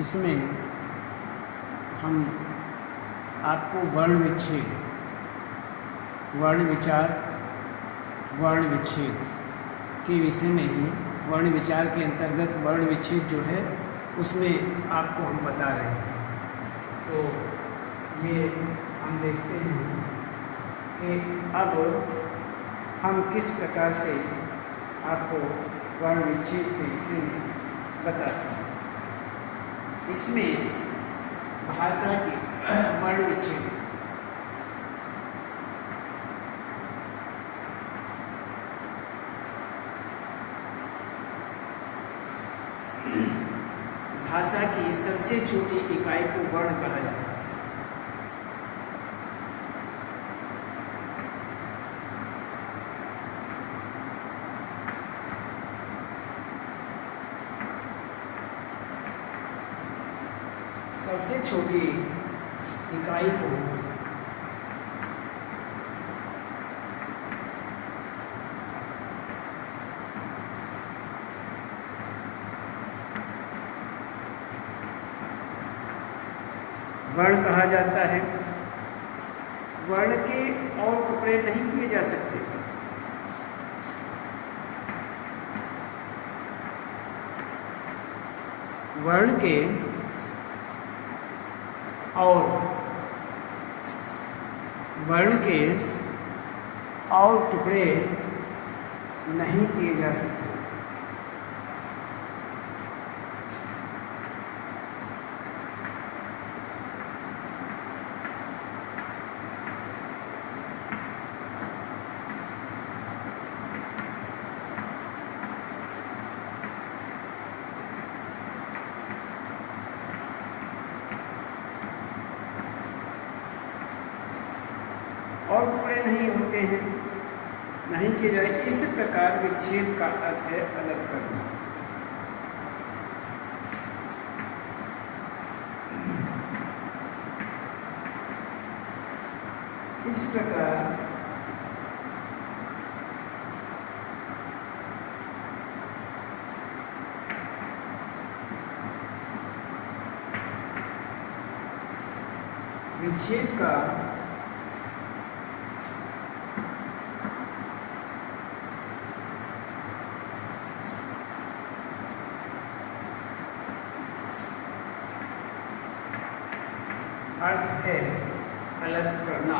इसमें हम आपको वर्ण विच्छेद, वर्ण विचार, वर्ण विच्छेद के विषय में ही वर्ण विचार के अंतर्गत वर्ण विच्छेद जो है उसमें आपको हम बता रहे हैं। तो ये हम देखते हैं कि अब हम किस प्रकार से आपको वर्ण विच्छेद के विषय में बताते हैं। इसमें भाषा की वर्ण विच्छेद, भाषा की सबसे छोटी इकाई को वर्ण कहा जाता है। सबसे छोटी इकाई को वर्ण कहा जाता है। वर्ण के और टुकड़े नहीं किए जा सकते। वर्ण के और टुकड़े नहीं किए जा सकते। और टुकड़े नहीं होते हैं, नहीं किए जाए। इस प्रकार विच्छेद का अर्थ है अलग करना। इस प्रकार विच्छेद का अर्थ है अलग करना।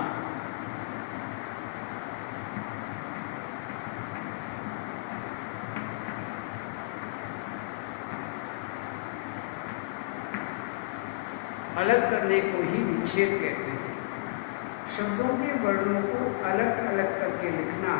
अलग करने को ही विच्छेद कहते हैं। शब्दों के वर्णों को अलग अलग करके लिखना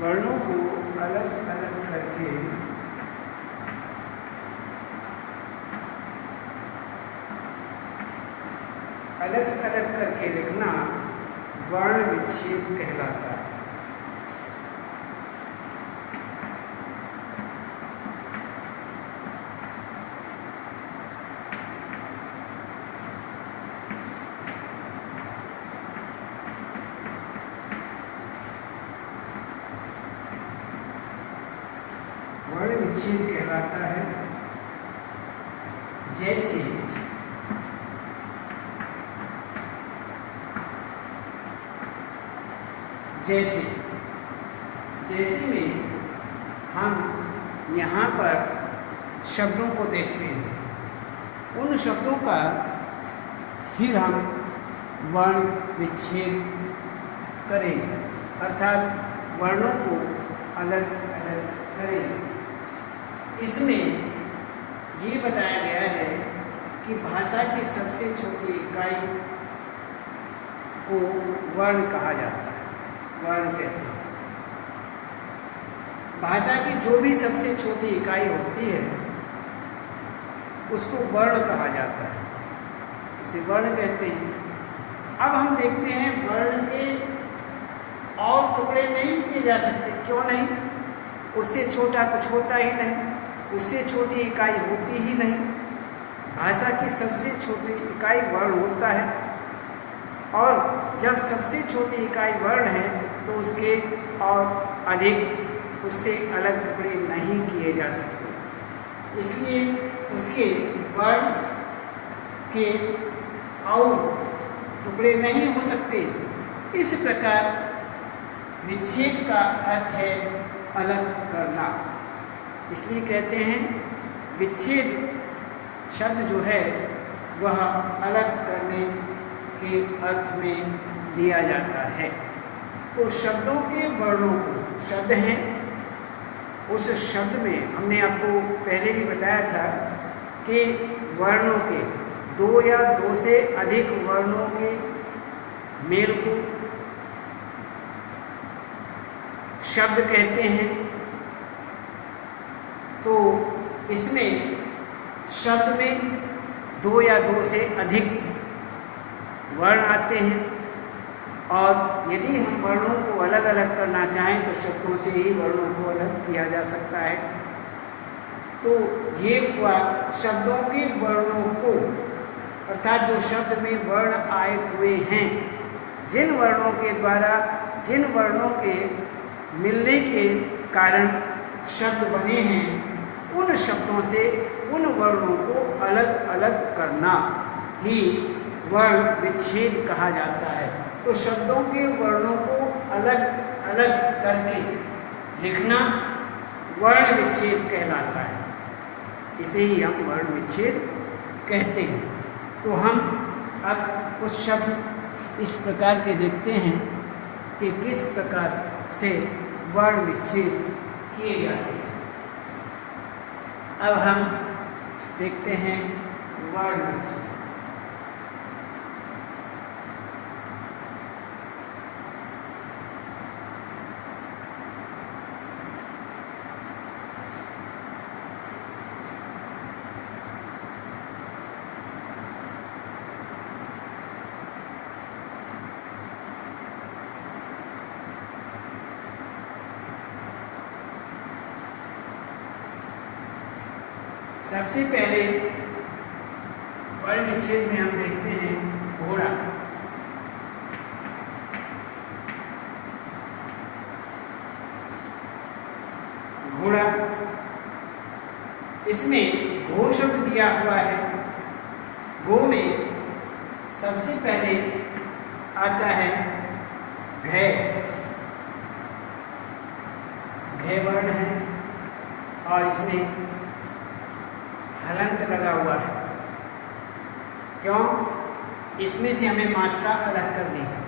वर्णों को अलग अलग करके लिखना वर्ण विच्छेद कहलाता है। वर्ण विच्छेद कहलाता है जैसे में हम यहाँ पर शब्दों को देखते हैं। उन शब्दों का फिर हम वर्ण विच्छेद करेंगे, अर्थात वर्णों को अलग अलग करेंगे। इसमें ये बताया गया है कि भाषा की सबसे छोटी इकाई को वर्ण कहा जाता है, वर्ण कहते हैं। भाषा की जो भी सबसे छोटी इकाई होती है उसको वर्ण कहा जाता है, उसे वर्ण कहते हैं। अब हम देखते हैं वर्ण के और टुकड़े नहीं किए जा सकते। क्यों नहीं? उससे छोटा कुछ होता ही नहीं, उससे छोटी इकाई होती ही नहीं। भाषा की सबसे छोटी इकाई वर्ण होता है, और जब सबसे छोटी इकाई वर्ण है तो उसके और अधिक उससे अलग टुकड़े नहीं किए जा सकते। इसलिए उसके वर्ण के और टुकड़े नहीं हो सकते। इस प्रकार विच्छेद का अर्थ है अलग करना। इसलिए कहते हैं विच्छेद शब्द जो है वह अलग करने के अर्थ में लिया जाता है। तो शब्दों के वर्णों को, शब्द हैं, उस शब्द में हमने आपको पहले भी बताया था कि वर्णों के दो या दो से अधिक वर्णों के मेल को शब्द कहते हैं। तो इसमें शब्द में दो या दो से अधिक वर्ण आते हैं, और यदि हम वर्णों को अलग अलग करना चाहें तो शब्दों से ही वर्णों को अलग किया जा सकता है। तो ये हुआ शब्दों के वर्णों को, अर्थात जो शब्द में वर्ण आए हुए हैं, जिन वर्णों के द्वारा, जिन वर्णों के मिलने के कारण शब्द बने हैं, उन शब्दों से उन वर्णों को अलग अलग करना ही वर्ण विच्छेद कहा जाता है। तो शब्दों के वर्णों को अलग अलग करके लिखना वर्ण विच्छेद कहलाता है। इसे ही हम वर्ण विच्छेद कहते हैं। तो हम अब कुछ शब्द इस प्रकार के देखते हैं कि किस प्रकार से वर्ण विच्छेद किए जाते हैं। अब हम देखते हैं वर्ण विच्छेद। सबसे पहले वर्ण विच्छेद में हम देखते हैं घोड़ा। घोड़ा, इसमें घो शब्द दिया हुआ है। घो में सबसे पहले आता है घे। घे वर्ण है और इसमें हलंत लगा हुआ है। क्यों? इसमें से हमें मात्रा अलग करनी है।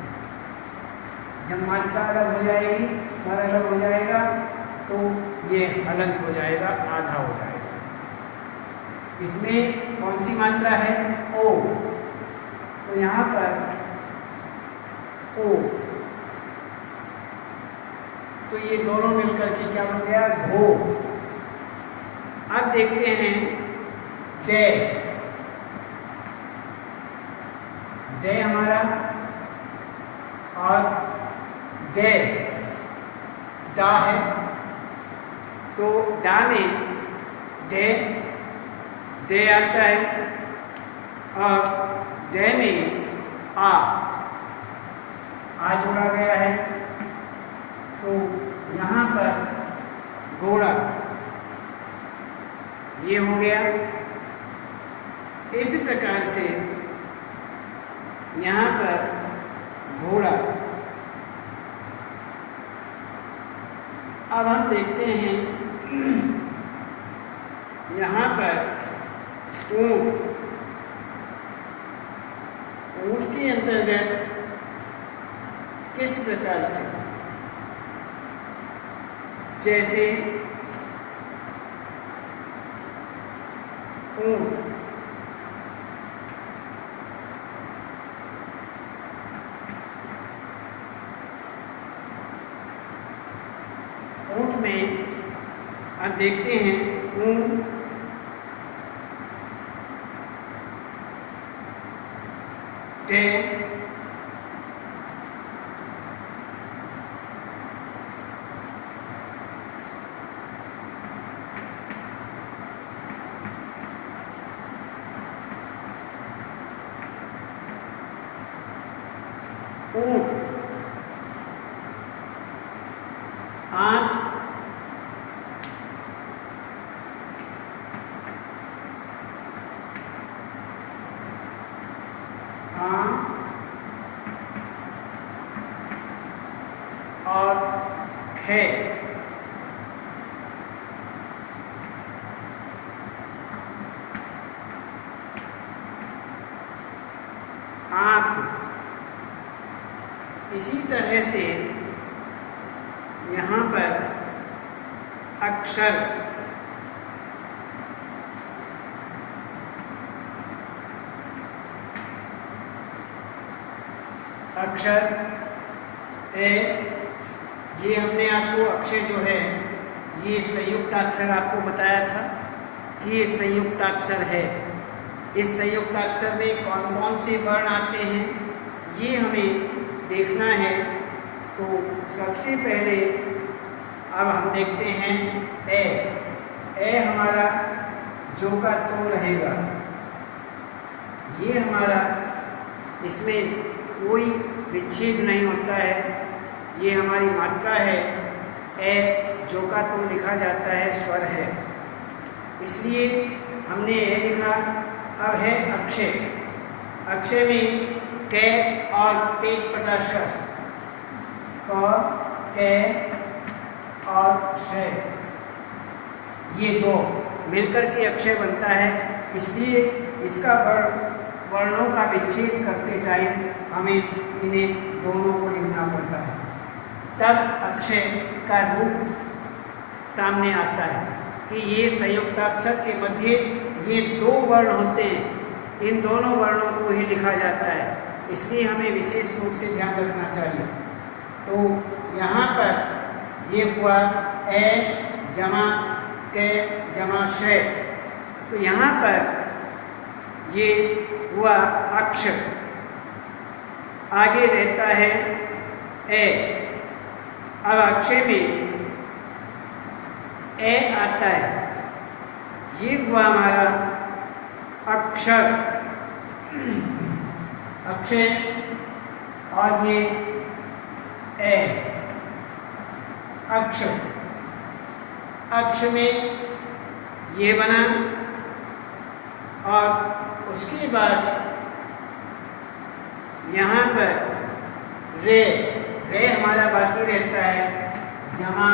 जब मात्रा अलग हो जाएगी, स्वर अलग हो जाएगा, तो ये हलंत हो जाएगा, आधा हो जाएगा। इसमें कौन सी मात्रा है? ओ। तो यहाँ पर ओ, तो ये दोनों मिलकर के क्या बन गया? घो। अब देखते हैं दे। दे हमारा, और दे दा है। तो डा में दे, दे आता है, और दे में आ जोड़ा गया है। तो यहाँ पर घोड़ा ये हो गया। इस प्रकार से यहाँ पर घोड़ा। अब हम देखते हैं यहाँ पर ऊँट। ऊँट के अंतर्गत किस प्रकार से, जैसे ऊँट, ऊँट में आप देखते हैं ऊँ टे, ऊंट, आंख, और खे, आंख। इसी तरह से यहाँ पर अक्षर, अक्षर ए, ये हमने आपको अक्षर जो है ये संयुक्त अक्षर आपको बताया था कि ये संयुक्त अक्षर है। इस संयुक्त अक्षर में कौन कौन से वर्ण आते हैं ये हमें देखना है। तो सबसे पहले अब हम देखते हैं ए। ए हमारा जो का तो रहेगा, ये हमारा, इसमें कोई विच्छेद नहीं होता है, ये हमारी मात्रा है। ए जो का तो लिखा जाता है, स्वर है, इसलिए हमने ए लिखा। अब है अक्षय। अक्षय में कै और पेट पटाशर, क, कै और शय, ये दो मिलकर के अक्षय बनता है। इसलिए इसका वर्णों का विच्छेद करते टाइम हमें इन्हें दोनों को लिखना पड़ता है, तब अक्षय का रूप सामने आता है कि ये संयुक्ताक्षर के मध्य ये दो वर्ण होते हैं, इन दोनों वर्णों को ही लिखा जाता है। इसलिए हमें विशेष रूप से ध्यान रखना चाहिए। तो यहाँ पर ये हुआ ए जमा के जमा शय, तो यहाँ पर ये हुआ अक्षर। आगे रहता है ए। अब अक्षय में ए आता है, ये हुआ हमारा अक्षर, अक्षय, और ये ए अक्षर। अक्ष में ये बना, और उसके बाद यहाँ पर रे, रे हमारा बाकी रहता है, जमा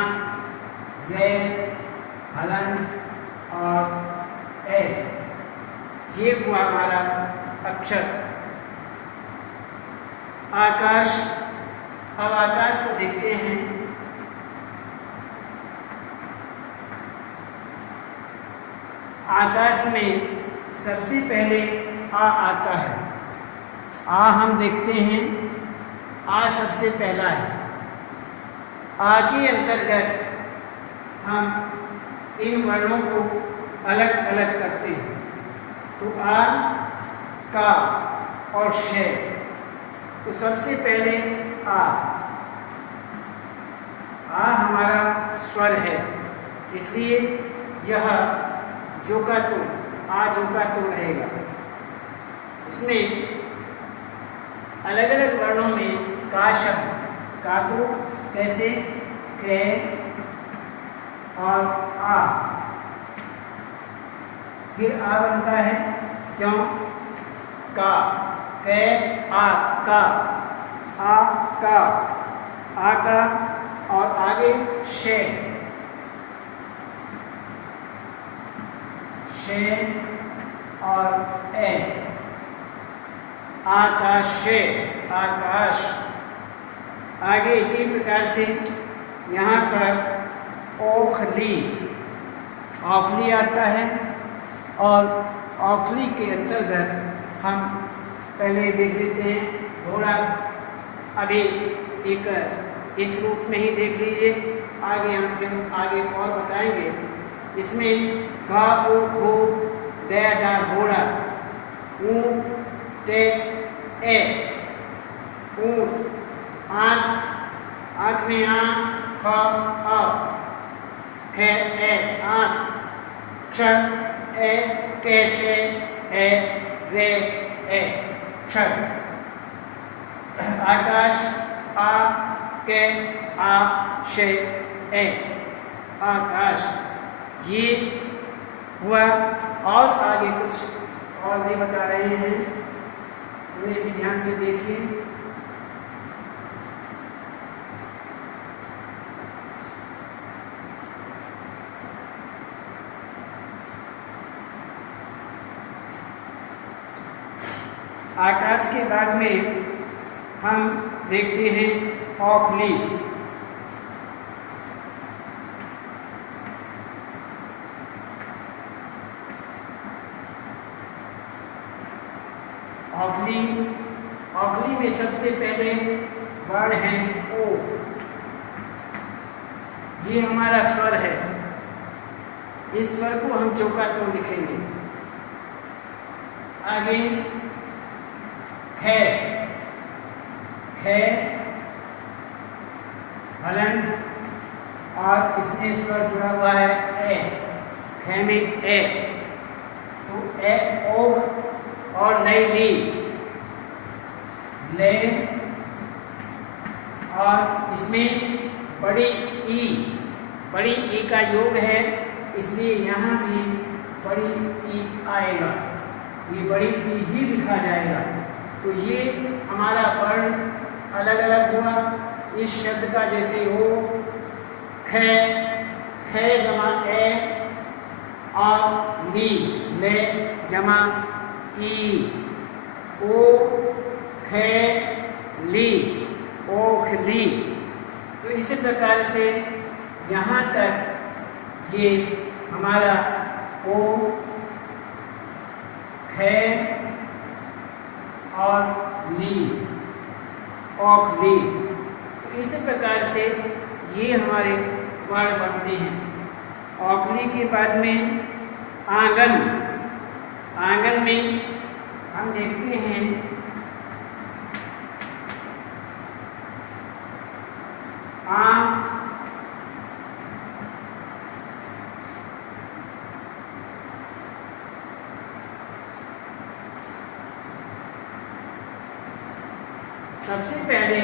रे, हलन और ए, ये हुआ हमारा अक्षर। आकाश। अब आकाश को देखते हैं। आकाश में सबसे पहले आ आता है। आ हम देखते हैं, आ सबसे पहला है। आ के अंतर्गत हम इन वर्णों को अलग अलग करते हैं। तो आ, का और शे। तो सबसे पहले आ हमारा स्वर है, इसलिए यह जो का तो, आ जो का तो रहेगा। इसमें अलग अलग वर्णों में का शब्द, का को कैसे, के और आ, फिर आ बनता है, क्यों, का, के, आ, का, आ का, और आगे शे, शे और ए, आकाशे, आकाश। आगे इसी प्रकार से यहाँ पर ओखली, औखली आता है, और औखली के अंतर्गत हम पहले देख लेते हैं घोड़ा। अभी एक इस रूप में ही देख लीजिए, आगे हम फिर आगे और बताएंगे। इसमें घा ओ घो डे डा घोड़ा, ऊ टे ए, ऊंट, आँख, आँख में आ, ख, आ, खे, ए, आँख, क्ष, ए, कैशे, ए, रे, ए, क्षर, आकाश, आ, के, आ, शे, ए, आकाश। ये हुआ। और आगे कुछ और भी बता रहे हैं, उन्हें भी ध्यान से देखिए। आकाश के बाद में हम देखते हैं औखली। औखली, औखली में सबसे पहले वर्ण है ओ। ये हमारा स्वर है। इस स्वर को हम चौका तो लिखेंगे। आगे खे, खे, हलन, और इसमें स्वर जुड़ा हुआ है ए, खे में ए, तो ए, ओख, और नई ली, ले, और इसमें बड़ी ई का योग है, इसलिए यहाँ भी बड़ी ई आएगा। ये बड़ी ई ही लिखा जाएगा। तो ये हमारा वर्ण अलग अलग हुआ। इस शब्द का जैसे हो, खे, खे जमा ए, और ली, ले जमा ई, ओ, खे, ली, ओखली। तो इसी प्रकार से यहाँ तक ये हमारा ओ, खे और ली, औखली। तो इस प्रकार से ये हमारे वर्ण बनते हैं। औखली के बाद में आंगन। आंगन में हम देखते हैं आ, सबसे पहले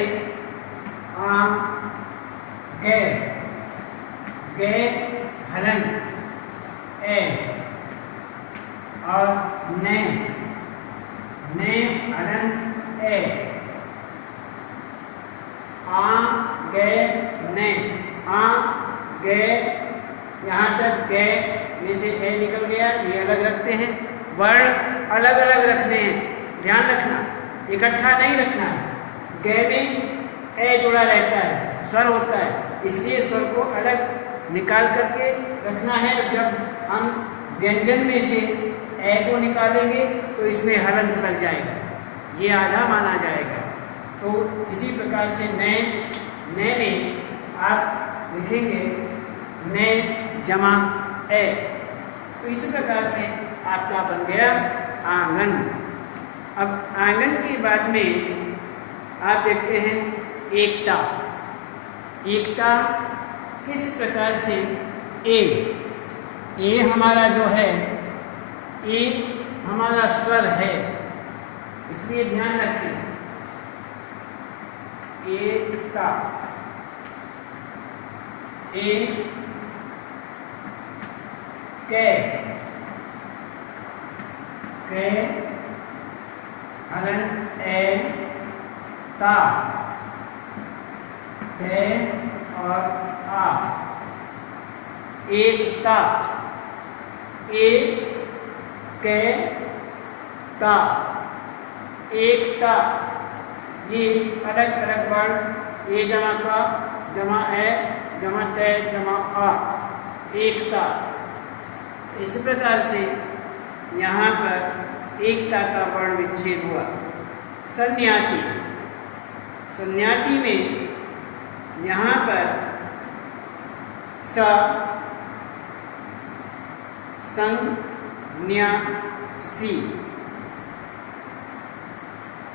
आ, गे, गे, हलन, ए, और ने, हलन, ए, आ, गे, ने, आ, गे, यहाँ तक गे में से ए निकल गया। ये अलग रखते हैं। वर्ण अलग अलग रखने हैं, ध्यान रखना, इकट्ठा नहीं रखना है। गे में ए जुड़ा रहता है, स्वर होता है, इसलिए स्वर को अलग निकाल करके रखना है। जब हम व्यंजन में से ए को निकालेंगे तो इसमें हलंत लग जाएगा, ये आधा माना जाएगा। तो इसी प्रकार से ने में आप लिखेंगे ने जमा ए। तो इसी प्रकार से आपका बन गया आंगन। अब आंगन के बाद में आप देखते हैं एकता। एकता किस प्रकार से ए हमारा जो है, ए हमारा स्वर है, इसलिए ध्यान रखें। एकता, ए, के, हलन, ए, ता, ते और आ। एकता, ए, के, ता, एकता। ये अलग अलग वर्ण, ए जमा का, जमा ए, जमा ते, जमा आ, एकता। इस प्रकार से यहाँ पर एकता का वर्ण विच्छेद हुआ। सन्यासी, सन्यासी में यहाँ पर स, सं, न्या, सी,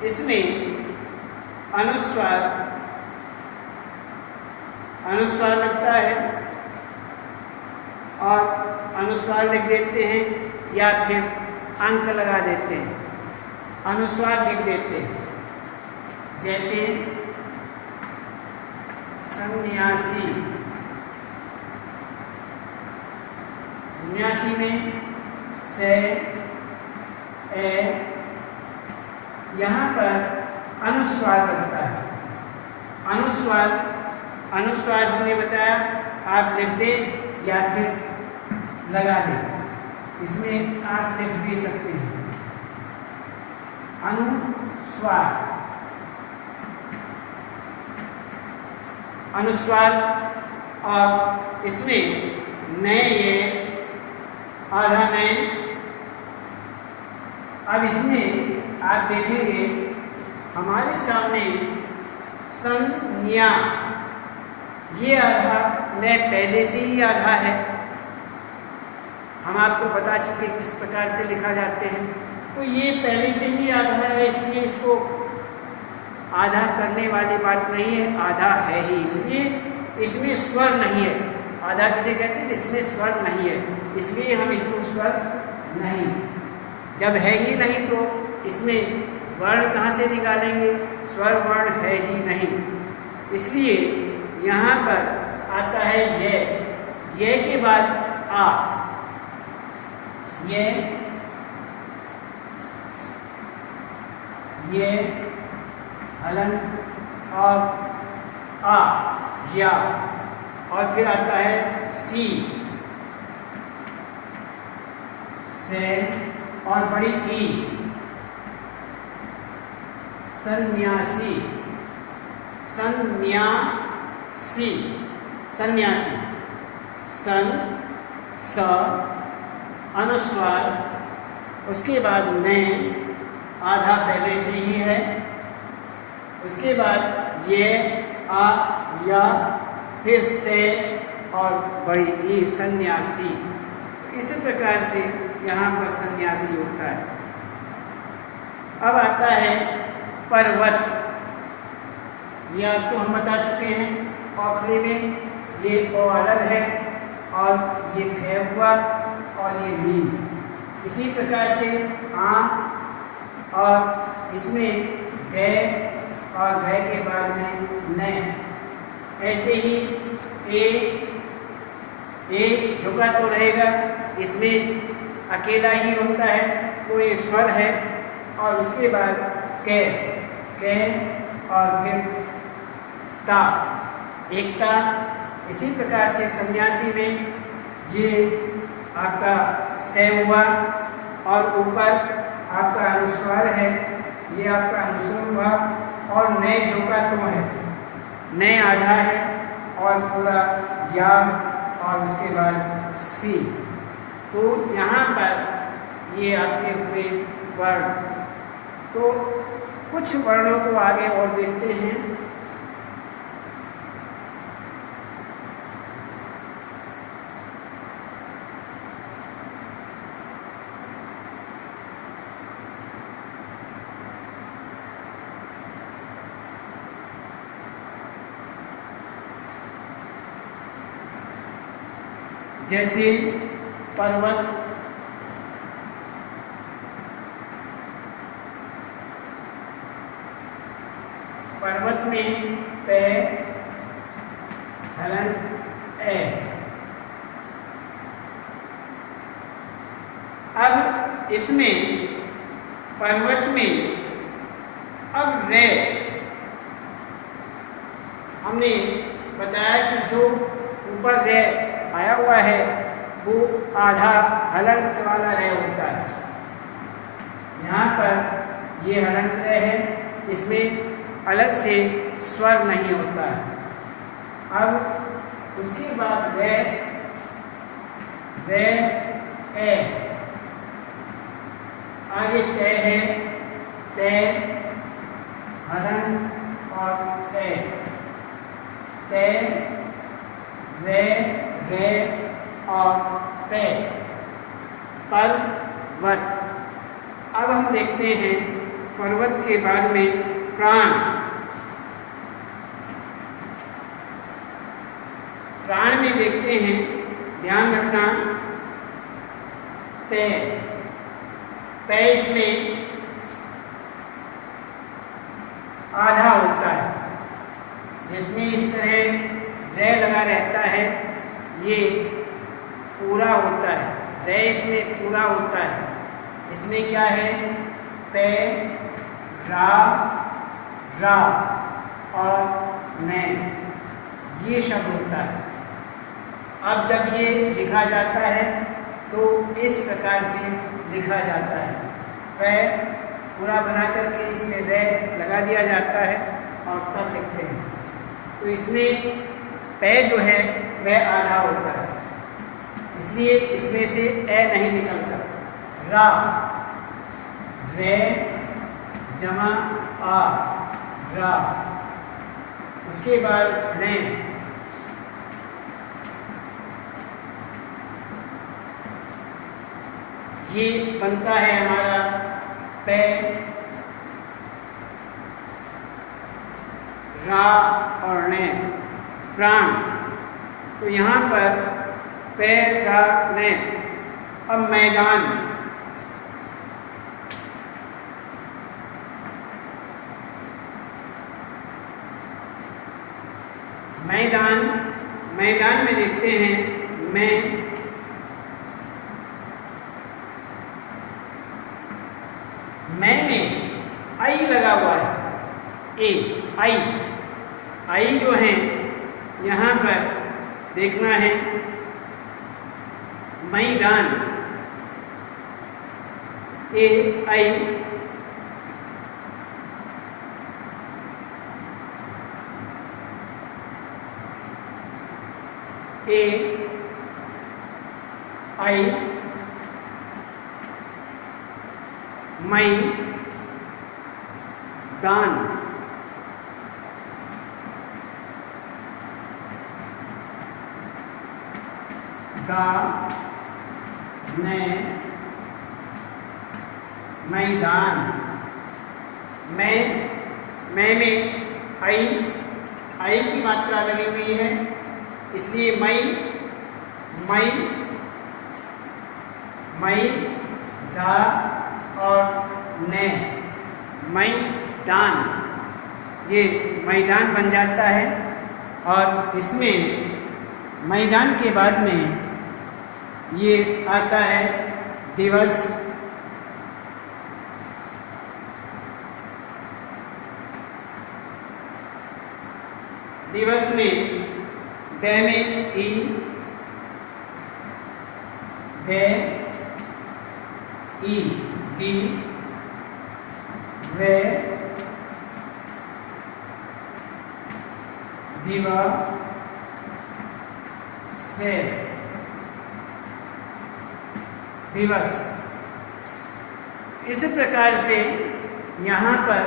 इसमें अनुस्वार लगता है और अनुस्वार लिख देते हैं या फिर अंक लगा देते हैं, अनुस्वार लिख देते हैं। जैसे सन्यासी, सन्यासी में से ए, यहाँ पर अनुस्वार लगता है। अनुस्वार हमने बताया, आप लिख दें या फिर लगा दें, इसमें आप लिख भी सकते हैं। अनुस्वार और इसमें नए, ये आधा नए। अब इसमें आप देखेंगे हमारे सामने संज्ञा, ये आधा नए पहले से ही आधा है, हम आपको बता चुके किस प्रकार से लिखा जाते हैं। तो ये पहले से ही आधा है, इसलिए इसको आधा करने वाली बात नहीं है, आधा है ही, इसलिए इसमें स्वर नहीं है। आधा किसे कहते हैं? जिसमें स्वर नहीं है, इसलिए हम इसको स्वर नहीं, जब है ही नहीं तो इसमें वर्ण कहाँ से निकालेंगे? स्वर वर्ण है ही नहीं, इसलिए यहाँ पर आता है ये के बाद आ, ये हलंत और आ, या, और फिर आता है सी, से और बड़ी ई, सन्यासी, सन्यासी, सन्यासी, सन, स, अनुस्वार, उसके बाद ने, आधा पहले से ही है, उसके बाद ये, आ, या, फिर से और बड़ी ई, सन्यासी। इस प्रकार से यहाँ पर सन्यासी होता है। अब आता है पर्वत, यह आपको हम बता चुके हैं। औखली में ये ओ अलग है और ये खे हुआ और ये मीम, इसी प्रकार से आम, और इसमें गए और गए के बाद में न, ऐसे ही ए झुका तो रहेगा, इसमें अकेला ही होता है, तो ये स्वर है, और उसके बाद कै और फिर ता, एकता। इसी प्रकार से सन्यासी में ये आपका से हुआ और ऊपर आपका अनुस्वार है, ये आपका अनुस्वार हुआ, और नए झुका तो है, नए आधा है और पूरा या, और उसके बाद सी। तो यहाँ पर ये आपके हुए वर्ण। तो कुछ वर्णों को आगे और देखते हैं। जैसे पर्वत, पर्वत में पे, हलंत ए। अब इसमें पर्वत में अब रे, हमने बताया कि जो ऊपर रे आया हुआ है वो आधा हलंत वाला रे होता है। यहाँ पर ये हलंत रे है, इसमें अलग से स्वर नहीं होता है। अब उसके बाद रे ए, आगे ते है, ते, हलंत और ए, ते, रे और पे, पर्वत। अब हम देखते हैं पर्वत के बाद में प्राण। प्राण में देखते हैं, ध्यान रखना, पे। पे इसमें आधा होता है, जिसमें इस तरह रे लगा रहता है, ये पूरा होता है। रे इसमें पूरा होता है। इसमें क्या है? पे, रा, रा और ने, ये शब्द होता है। अब जब ये लिखा जाता है तो इस प्रकार से लिखा जाता है। पे पूरा बना करके इसमें रे लगा दिया जाता है और तब लिखते हैं। तो इसमें पे जो है वह आधा होता है, इसलिए इसमें से ए नहीं निकलता। रा, रे जमा आ, रा। उसके बाद ने, ये बनता है हमारा पे, रा और ने, प्राण। तो यहाँ पर पे, रा, ने। अब मैदान। मैदान, मैदान में देखते हैं मैं में आई लगा हुआ है। ए, आई, आई जो है यहाँ पर देखना है मैदान। ए, आई, ए, आई, मई, दान। दा, ने, मैदान। मैं में आई की मात्रा लगी हुई है, इसलिए मई, दा और ने, मैदान, ये मैदान बन जाता है। और इसमें मैदान के बाद में ये आता है दिवस। दिवस में दे में ई, दे, ई, दी, वे, दिवा, से, दिवस। इस प्रकार से यहाँ पर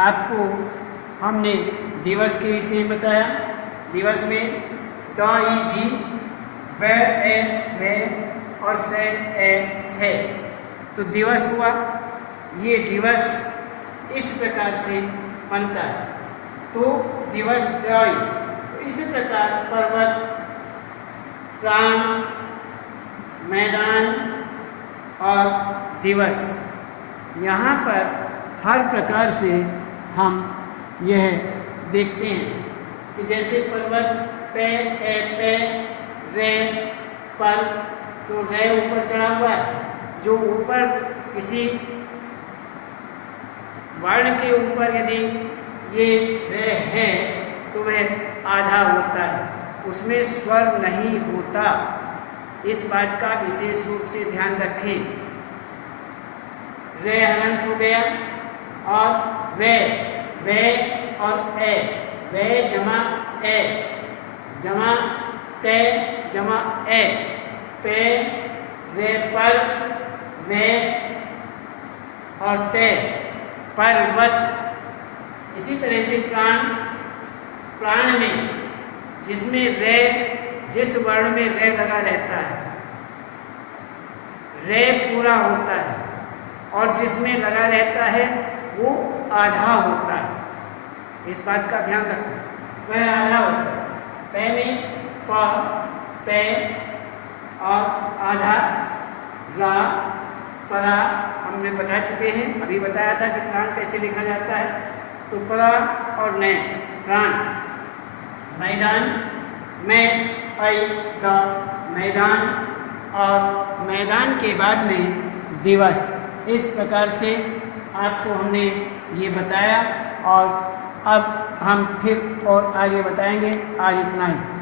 आपको हमने दिवस के विषय में बताया। दिवस में द, ई, दी, वे, ए, वे और से, ए, से। तो दिवस हुआ। ये दिवस इस प्रकार से बनता है। तो दिवस द्रव्य। तो इसी प्रकार पर्वत, प्राण, मैदान और दिवस, यहाँ पर हर प्रकार से हम यह देखते हैं कि जैसे पर्वत पे, ए, पे, रे, पर, तो रे ऊपर चढ़ा हुआ है। जो ऊपर किसी वर्ण के ऊपर यदि ये रे है तो वह आधा होता है, उसमें स्वर नहीं होता। इस बात का विशेष रूप से ध्यान रखें। रे हलंत हो गया और वे और ए, वे जमा ए, जमा ते, जमा ए, पे, रे, पर, वे और ते, पर्वत। इसी तरह से प्राण में जिसमें रे, जिस वर्ण में रे लगा रहता है, रे पूरा होता है, और जिसमें लगा रहता है वो आधा होता है। इस बात का ध्यान रखो, वह आधा होता है। पे में प, पे और आधा रा, परा हमने बता चुके हैं, अभी बताया था कि प्राण कैसे लिखा जाता है। तो परा और नय प्राण, मैदान में आई द मैदान, और मैदान के बाद में दिवस। इस प्रकार से आपको हमने ये बताया और अब हम फिर और आगे बताएंगे। आज इतना ही।